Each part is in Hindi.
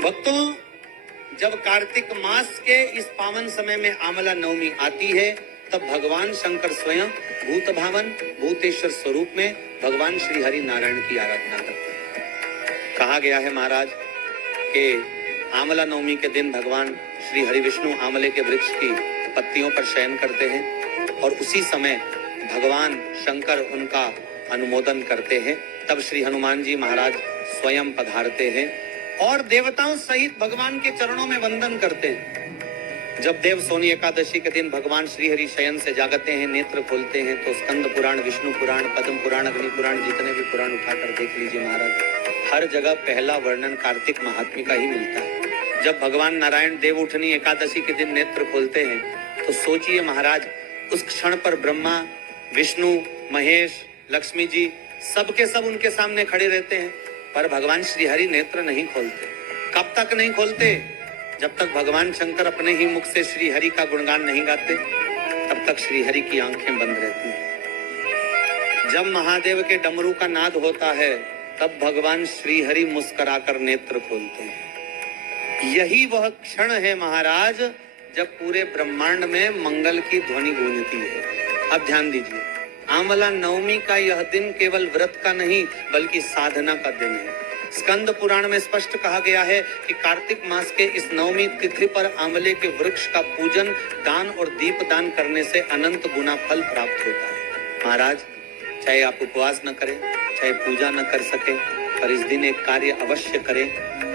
भक्तों, जब कार्तिक मास के इस पावन समय में आमला नवमी आती है, तब भगवान शंकर स्वयं भूत भावन भूतेश्वर स्वरूप में भगवान श्री हरि नारायण की आराधना करते हैं। कहा गया है महाराज कि आमला नवमी के दिन भगवान श्री हरि विष्णु आमले के वृक्ष की पत्तियों पर शयन करते हैं और उसी समय भगवान शंकर उनका अनुमोदन करते हैं। तब श्री हनुमान जी महाराज स्वयं पधारते हैं और देवताओं सहित भगवान के चरणों में वंदन करते हैं। जब देव सोनी एकादशी के दिन भगवान श्री हरि शयन से जागते हैं, नेत्र खोलते हैं, तो स्कंद पुराण, विष्णु पुराण, पद्म पुराण, अग्नि पुराण, जितने भी पुराण उठाकर देख लीजिए महाराज, हर जगह पहला वर्णन कार्तिक महात्म्य का ही मिलता है। जब भगवान नारायण देव उठनी एकादशी के दिन नेत्र खोलते हैं, तो सोचिए महाराज, उस क्षण पर ब्रह्मा, विष्णु, महेश, लक्ष्मी जी सबके सब उनके सामने खड़े रहते हैं, पर भगवान श्री हरि नेत्र नहीं खोलते। कब तक नहीं खोलते? जब तक भगवान शंकर अपने ही मुख से श्री हरि का गुणगान नहीं गाते, तब तक श्री हरि की आंखें बंद रहती हैं। जब महादेव के डमरू का नाद होता है, तब भगवान श्री हरि मुस्कुराकर नेत्र खोलते हैं। यही वह क्षण है महाराज, जब पूरे ब्रह्मांड में मंगल की ध्वनि गूंजती है। अब ध्यान दीजिए, आमला नवमी का यह दिन केवल व्रत का नहीं बल्कि साधना का दिन है। स्कंद पुराण में स्पष्ट कहा गया है कि कार्तिक मास के इस नवमी तिथि पर आंवले के वृक्ष का पूजन, दान और दीप दान करने से अनंत गुना फल प्राप्त होता है। महाराज, चाहे आप उपवास न करें, चाहे पूजा न कर सके, पर इस दिन एक कार्य अवश्य करें।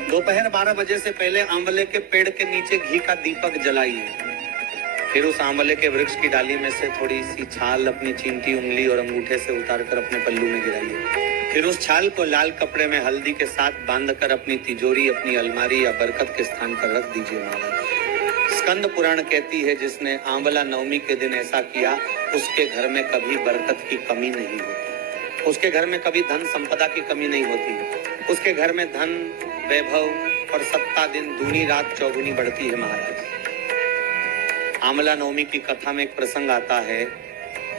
दोपहर 12 बजे से पहले आंवले के पेड़ के नीचे घी का दीपक जलाइए। फिर उस आंवले के वृक्ष की डाली में से थोड़ी सी छाल अपनी चींटी उंगली और अंगूठे से उतारकर अपने पल्लू में गिराइए। फिर उस छाल को लाल कपड़े में हल्दी के साथ बांधकर अपनी तिजोरी, अपनी अलमारी या बरकत के स्थान पर रख दीजिए महाराज। स्कंद पुराण कहती है, जिसने आंवला नवमी के दिन ऐसा किया, उसके घर में कभी बरकत की कमी नहीं होती, उसके घर में कभी धन संपदा की कमी नहीं होती, उसके घर में धन, वैभव और सत्ता दिन दूनी रात चौगुनी बढ़ती है महाराज। आमला नवमी की कथा में एक प्रसंग आता है,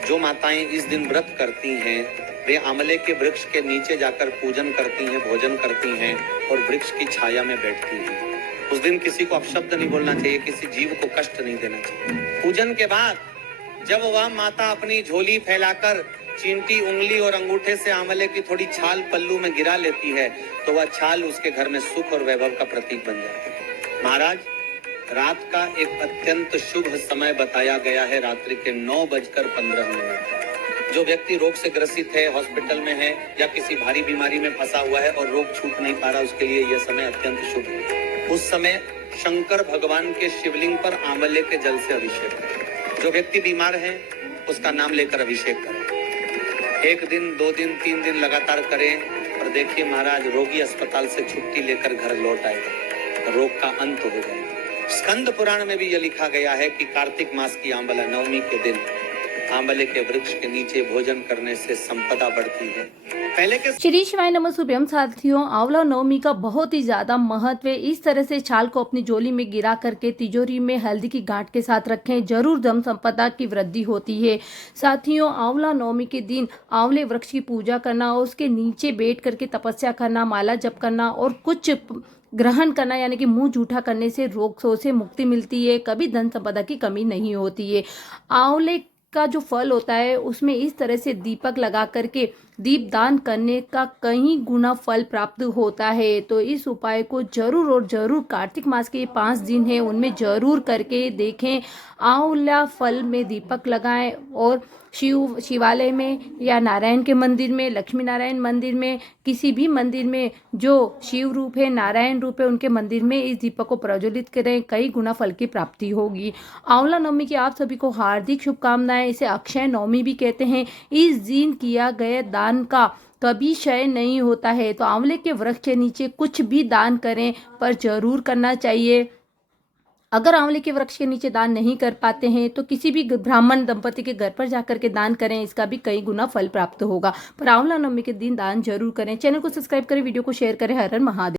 जो माताएं इस दिन व्रत करती हैं, वे आमले के वृक्ष के नीचे जाकर पूजन करती हैं, भोजन करती हैं और वृक्ष की छाया में बैठती हैं। उस दिन किसी को अपशब्द नहीं बोलना चाहिए, किसी जीव को कष्ट नहीं देना चाहिए। पूजन के बाद जब वह माता अपनी झोली फैलाकर चींटी उंगली और अंगूठे से आमले की थोड़ी छाल पल्लू में गिरा लेती है, तो वह छाल उसके घर में सुख और वैभव का प्रतीक बन जाती है। महाराज, रात का एक अत्यंत शुभ समय बताया गया है, रात्रि के 9:15। जो व्यक्ति रोग से ग्रसित है, हॉस्पिटल में है या किसी भारी बीमारी में फंसा हुआ है और रोग छूट नहीं पा रहा, उसके लिए यह समय अत्यंत शुभ है। उस समय शंकर भगवान के शिवलिंग पर आंवले के जल से अभिषेक करें। जो व्यक्ति बीमार है, उसका नाम लेकर अभिषेक करें। 1 दिन, 2 दिन, 3 दिन लगातार करें और देखिए महाराज, रोगी अस्पताल से छुट्टी लेकर घर लौट आएगा, रोग का अंत हो जाएगा। स्कंद पुराण में भी यह लिखा गया है कि कार्तिक मास की आंवला नवमी के दिन आंवले के वृक्ष के नीचे भोजन करने से संपदा बढ़ती है। पहले के श्री शिवाय नमः शुभम साथियों, आंवला नवमी का बहुत ही ज्यादा महत्व है। इस तरह से छाल को अपनी झोली में गिरा करके तिजोरी में हल्दी की गांठ के साथ रखें, जरूर धन संपदा की वृद्धि होती है। साथियों, आंवला नवमी के दिन आंवले वृक्ष की पूजा करना और उसके नीचे बैठ करके तपस्या करना, माला जप करना और कुछ ग्रहण करना, यानी कि मुंह जूठा करने से रोग से मुक्ति मिलती है, कभी धन संपदा की कमी नहीं होती है। आंवले का जो फल होता है, उसमें इस तरह से दीपक लगा करके दीप दान करने का कई गुना फल प्राप्त होता है। तो इस उपाय को जरूर और जरूर कार्तिक मास के 5 दिन हैं, उनमें जरूर करके देखें। आंवला फल में दीपक लगाएं और शिवालय में या नारायण के मंदिर में, लक्ष्मी नारायण मंदिर में, किसी भी मंदिर में जो शिव रूप है, नारायण रूप है, उनके मंदिर में इस दीपक को प्रज्वलित करें, कई गुना फल की प्राप्ति होगी। आंवला नवमी की आप सभी को हार्दिक शुभकामनाएं। इसे अक्षय नवमी भी कहते हैं। इस दिन किया गया दान का कभी क्षय नहीं होता है। तो आंवले के वृक्ष के नीचे कुछ भी दान करें, पर जरूर करना चाहिए। अगर आंवले के वृक्ष के नीचे दान नहीं कर पाते हैं, तो किसी भी ब्राह्मण दंपति के घर पर जाकर के दान करें, इसका भी कई गुना फल प्राप्त होगा। पर आंवला नवमी के दिन दान जरूर करें। चैनल को सब्सक्राइब करें, वीडियो को शेयर करें। हर हर महादेव।